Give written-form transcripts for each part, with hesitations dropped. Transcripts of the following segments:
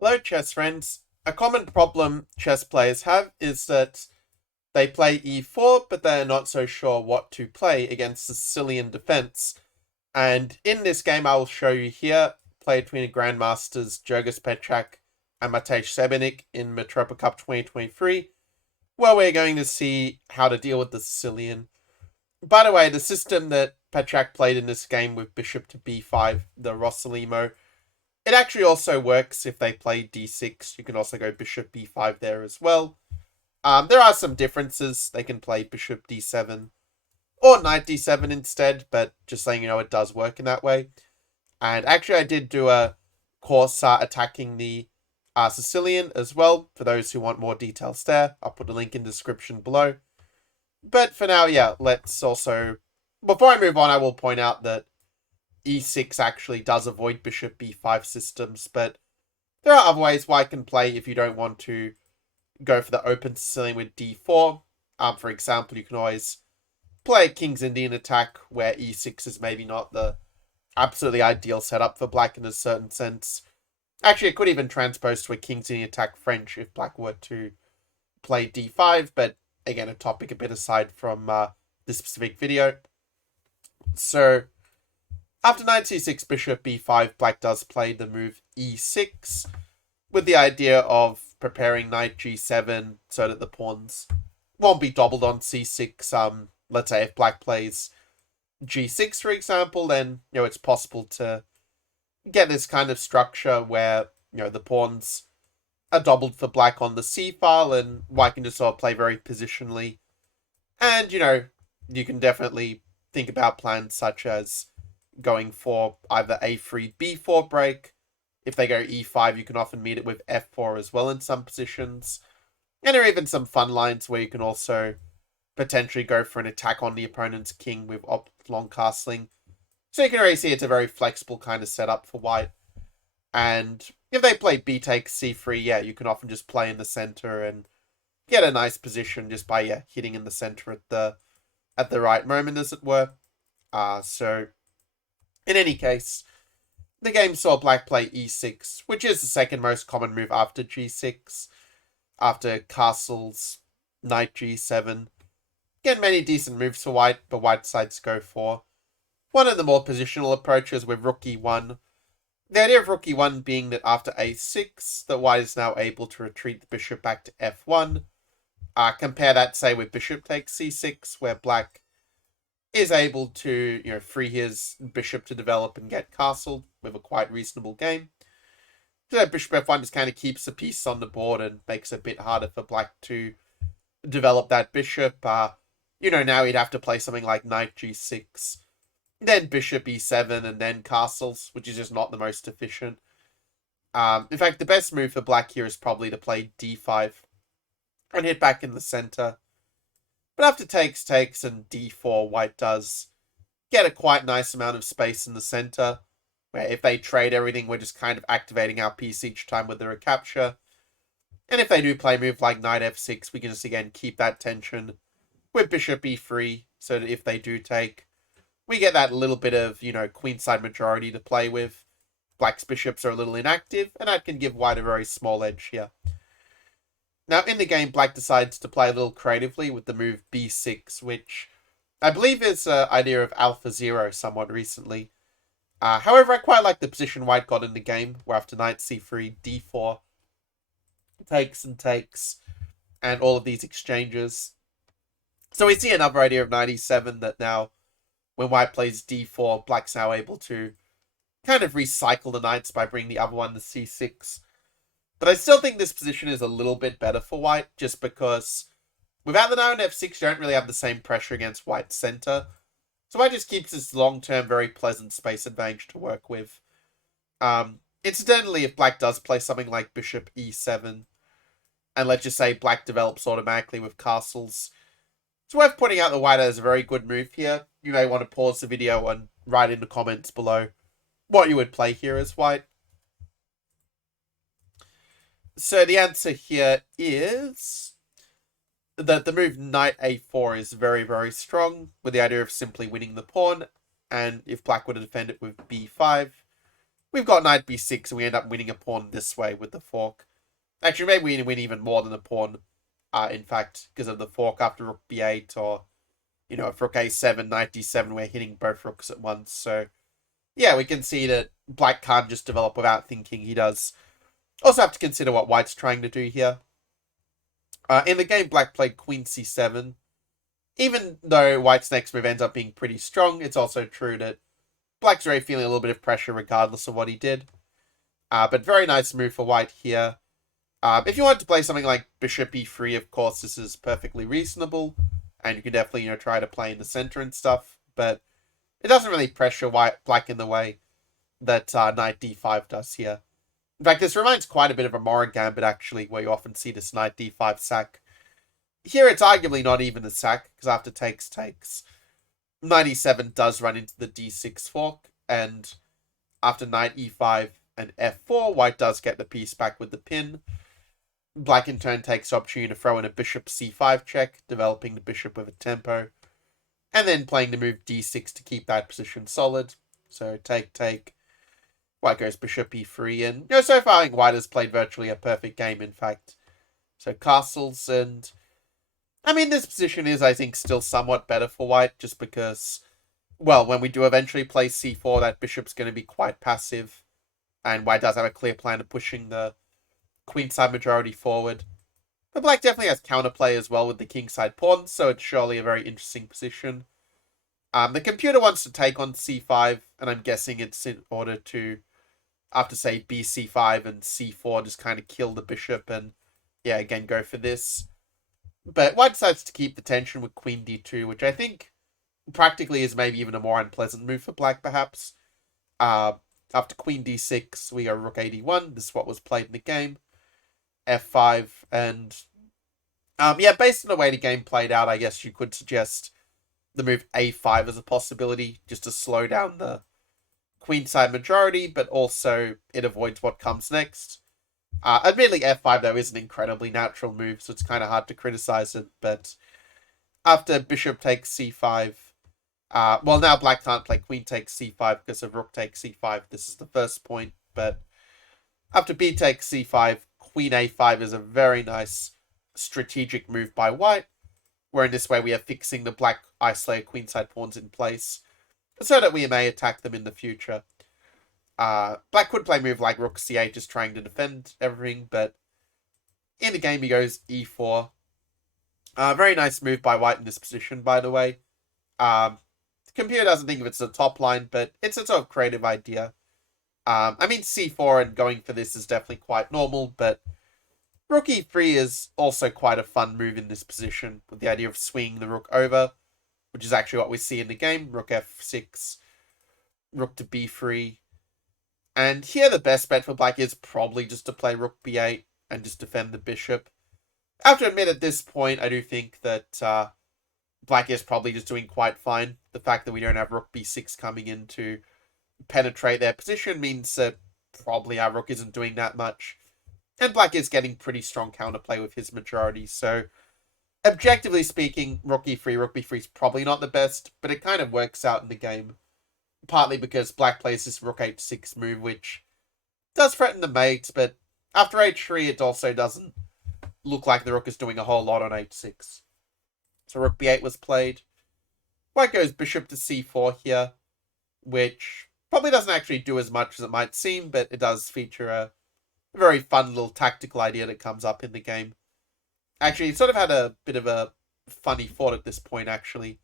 Hello, chess friends. A common problem chess players have is that they play e4, but they're not so sure what to play against the Sicilian defense. And in this game, I will show you here, play between the Grandmasters Jergus Pechac and Matej Sebenik in Mitropa Cup 2023, where we're going to see how to deal with the Sicilian. By the way, the system that Pechac played in this game with bishop to b5, the Rossolimo, it actually also works if they play d6. You can also go bishop b5 there as well. There are some differences. They can play bishop d7 or knight d7 instead, but just letting you know it does work in that way. And actually, I did do a course attacking the Sicilian as well, for those who want more details there. I'll put a link in the description below. But for now, yeah, let's also... Before I move on, I will point out that e6 actually does avoid bishop b5 systems, but there are other ways White can play if you don't want to go for the open Sicilian with d4. For example, you can always play a King's Indian attack where e6 is maybe not the absolutely ideal setup for Black in a certain sense. Actually, it could even transpose to a King's Indian attack French if Black were to play d5, but again, a topic a bit aside from this specific video. So, after knight c6, bishop b5, Black does play the move e6, with the idea of preparing knight g7 so that the pawns won't be doubled on c6. Let's say if Black plays g6, for example, then it's possible to get this kind of structure where the pawns are doubled for Black on the c file, and White can just sort of play very positionally. And you can definitely think about plans such as going for either a3 b4 break. If they go e5, you can often meet it with f4 as well in some positions. And there are even some fun lines where you can also potentially go for an attack on the opponent's king with long castling. So you can already see it's a very flexible kind of setup for White. And if they play b takes c3, yeah, you can often just play in the center and get a nice position just by hitting in the center at the right moment, as it were. So in any case, the game saw Black play e6, which is the second most common move after g6, after castles, knight g7. Again, many decent moves for White, but White decides to go for one of the more positional approaches with rook e1. The idea of rook e1 being that after a6, that White is now able to retreat the bishop back to f1. Compare that, say, with bishop takes c6, where Black is able to, free his bishop to develop and get castled with a quite reasonable game. So bishop f1 just kind of keeps the piece on the board and makes it a bit harder for Black to develop that bishop. Now he'd have to play something like knight g6, then bishop e7, and then castles, which is just not the most efficient. In fact, the best move for Black here is probably to play d5 and hit back in the center. But after takes, and d4, White does get a quite nice amount of space in the center, where if they trade everything, we're just kind of activating our piece each time with the recapture. And if they do play a move like knight f6, we can just again keep that tension with bishop e3, so that if they do take, we get that little bit of, queenside majority to play with. Black's bishops are a little inactive, and that can give White a very small edge here. Now, in the game, Black decides to play a little creatively with the move b6, which I believe is an idea of AlphaZero somewhat recently. However, I quite like the position White got in the game, where after knight c3, d4, takes, and all of these exchanges. So we see another idea of knight e7, that now, when White plays d4, Black's now able to kind of recycle the knights by bringing the other one to c6. But I still think this position is a little bit better for White, just because without the knight on f6, you don't really have the same pressure against White's center. So White just keeps this long-term, very pleasant space advantage to work with. Incidentally, if Black does play something like bishop e7, and let's just say Black develops automatically with castles, it's worth pointing out that White has a very good move here. You may want to pause the video and write in the comments below what you would play here as White. So the answer here is that the move knight a4 is very, very strong, with the idea of simply winning the pawn. And if Black were to defend it with b5, we've got knight b6, and we end up winning a pawn this way with the fork. Actually, maybe we win even more than a pawn, in fact, because of the fork after rook b8, or, you know, if rook a7, knight d7, we're hitting both rooks at once. So, yeah, we can see that black can't just develop without thinking. He does also have to consider what white's trying to do here. In the game, black played queen c7. Even though white's next move ends up being pretty strong, it's also true that black's already feeling a little bit of pressure regardless of what he did. But very nice move for white here. If you want to play something like bishop e3, of course, this is perfectly reasonable. And you can definitely, you know, try to play in the center and stuff. But it doesn't really pressure black in the way that knight d5 does here. In fact, this reminds quite a bit of a Mora gambit, actually, where you often see this knight d5 sack. Here, it's arguably not even a sack, because after takes, knight e7 does run into the d6 fork, and after knight e5 and f4, white does get the piece back with the pin. Black, in turn, takes the opportunity to throw in a bishop c5 check, developing the bishop with a tempo, and then playing the move d6 to keep that position solid. So, take. White goes bishop e3, and, you know, so far, I think white has played virtually a perfect game, in fact. So, castles, and I mean, this position is, I think, still somewhat better for white, just because, well, when we do eventually play c4, that bishop's going to be quite passive, and white does have a clear plan of pushing the queenside majority forward. But black definitely has counterplay as well with the kingside pawns, so it's surely a very interesting position. The computer wants to take on c5, and I'm guessing it's in order to, after, say, bc5 and c4, just kind of kill the bishop and, yeah, again, go for this. But white decides to keep the tension with queen d2, which I think practically is maybe even a more unpleasant move for black, perhaps. After queen d6, we go rook a1. This is what was played in the game. f5, and yeah, based on the way the game played out, I guess you could suggest the move a5 as a possibility, just to slow down the queenside majority, but also it avoids what comes next. Admittedly, f5, though, is an incredibly natural move, so it's kind of hard to criticize it, but after bishop takes c5, well, now black can't play queen takes c5 because of rook takes c5. This is the first point, but after b takes c5, queen a5 is a very nice strategic move by white, where in this way we are fixing the black isolated queenside pawns in place, so that we may attack them in the future. Black could play a move like rook c8, just trying to defend everything, but in the game he goes e4. Very nice move by white in this position, by the way. The computer doesn't think of it as a top line, but it's a sort of creative idea. I mean, c4 and going for this is definitely quite normal, but rook e3 is also quite a fun move in this position, with the idea of swinging the rook over, which is actually what we see in the game. Rook f6, rook to b3. And here the best bet for black is probably just to play rook b8 and just defend the bishop. I have to admit at this point, I do think that black is probably just doing quite fine. The fact that we don't have rook b6 coming in to penetrate their position means that probably our rook isn't doing that much. And black is getting pretty strong counterplay with his majority, so objectively speaking, rook b3 is probably not the best, but it kind of works out in the game. Partly because black plays this rook h6 move, which does threaten the mate, but after h3 it also doesn't look like the rook is doing a whole lot on h6. So rook b8 was played. White goes bishop to c4 here, which probably doesn't actually do as much as it might seem, but it does feature a very fun little tactical idea that comes up in the game. Actually, it sort of had a bit of a funny thought at this point, actually,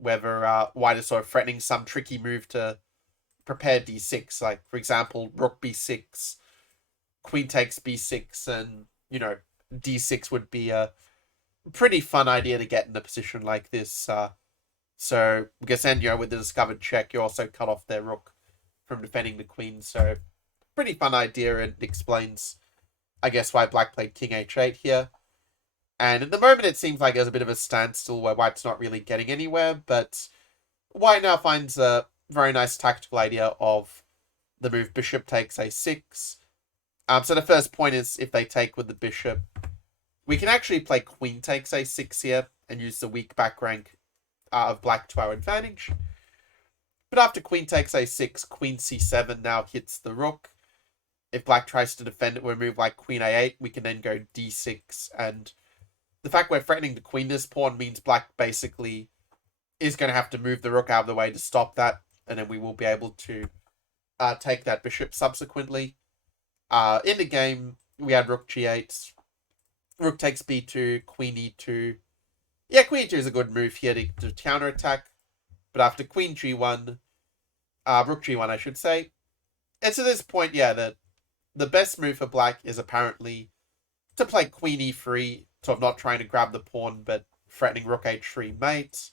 whether white is sort of threatening some tricky move to prepare d6, like, for example, rook b6, queen takes b6, and, you know, d6 would be a pretty fun idea to get in a position like this. So, because then, you know, with the discovered check, you also cut off their rook from defending the queen, so pretty fun idea, and explains, I guess, why black played king h8 here. And at the moment, it seems like there's a bit of a standstill where white's not really getting anywhere, but white now finds a very nice tactical idea of the move bishop takes a6. So the first point is, if they take with the bishop, we can actually play queen takes a6 here and use the weak back rank of black to our advantage. But after queen takes a6, queen c7 now hits the rook. If black tries to defend it with a move like queen a8, we can then go d6. And the fact we're threatening to queen this pawn means black basically is going to have to move the rook out of the way to stop that. And then we will be able to take that bishop subsequently. In the game, we had rook g8. Rook takes b2, queen e2. Yeah, queen e2 is a good move here to counterattack. But after queen g1, rook g1, I should say. And to this point, yeah, that the best move for black is apparently to play queen e3, sort of not trying to grab the pawn, but threatening rook h3 mate.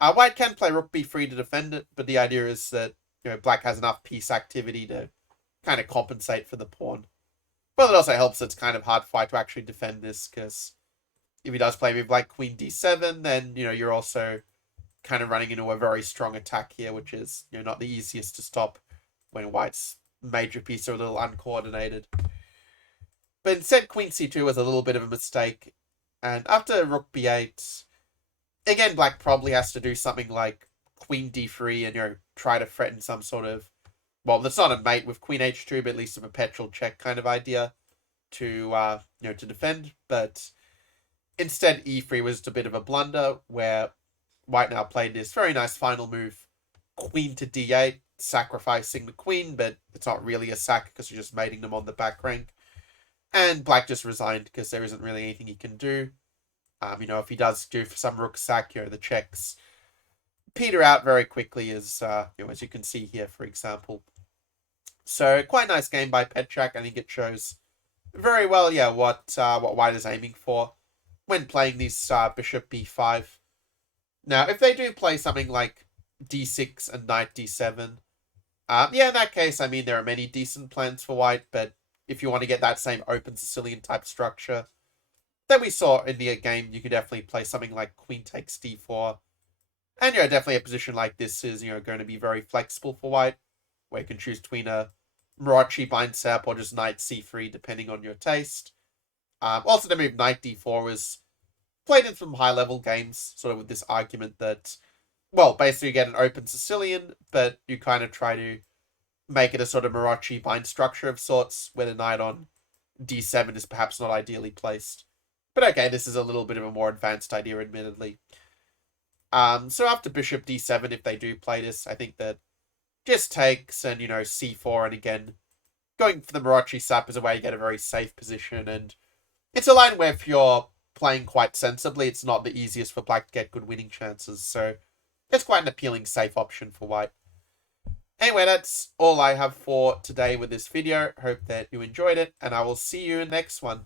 White can play rook b3 to defend it, but the idea is that black has enough piece activity to kind of compensate for the pawn. But it also helps it's kind of hard for white to actually defend this, because if he does play a move like queen d7, then you're also kind of running into a very strong attack here, which is not the easiest to stop when white's major pieces are a little uncoordinated. But instead, queen c2 was a little bit of a mistake. And after rook b8, again, black probably has to do something like queen d3 and try to threaten some sort of, well, that's not a mate with queen h2, but at least a perpetual check kind of idea to to defend. But instead, e3 was just a bit of a blunder, where white now played this very nice final move, queen to d8, sacrificing the queen, but it's not really a sack because you're just mating them on the back rank. And black just resigned because there isn't really anything he can do. If he does do for some rook sack, the checks peter out very quickly, as you can see here, for example. So quite a nice game by Pechac. I think it shows very well, what white is aiming for when playing these bishop b5. Now, if they do play something like d6 and knight d7, in that case, there are many decent plans for white, but if you want to get that same open Sicilian type structure that we saw in the game, you could definitely play something like queen takes d4. And, definitely a position like this is, going to be very flexible for white, where you can choose between a Morochi bind setup or just knight c3, depending on your taste. Also, the move knight d4 was played in some high-level games, sort of with this argument that, well, basically you get an open Sicilian, but you kind of try to make it a sort of Morochi bind structure of sorts, where the knight on d7 is perhaps not ideally placed. But okay, this is a little bit of a more advanced idea, admittedly. So after bishop d7, if they do play this, I think that just takes and, c4, and again, going for the Morochi sap is a way to get a very safe position, and it's a line where if you're playing quite sensibly, it's not the easiest for black to get good winning chances, so it's quite an appealing safe option for white. Anyway, that's all I have for today with this video. Hope that you enjoyed it, and I will see you in the next one.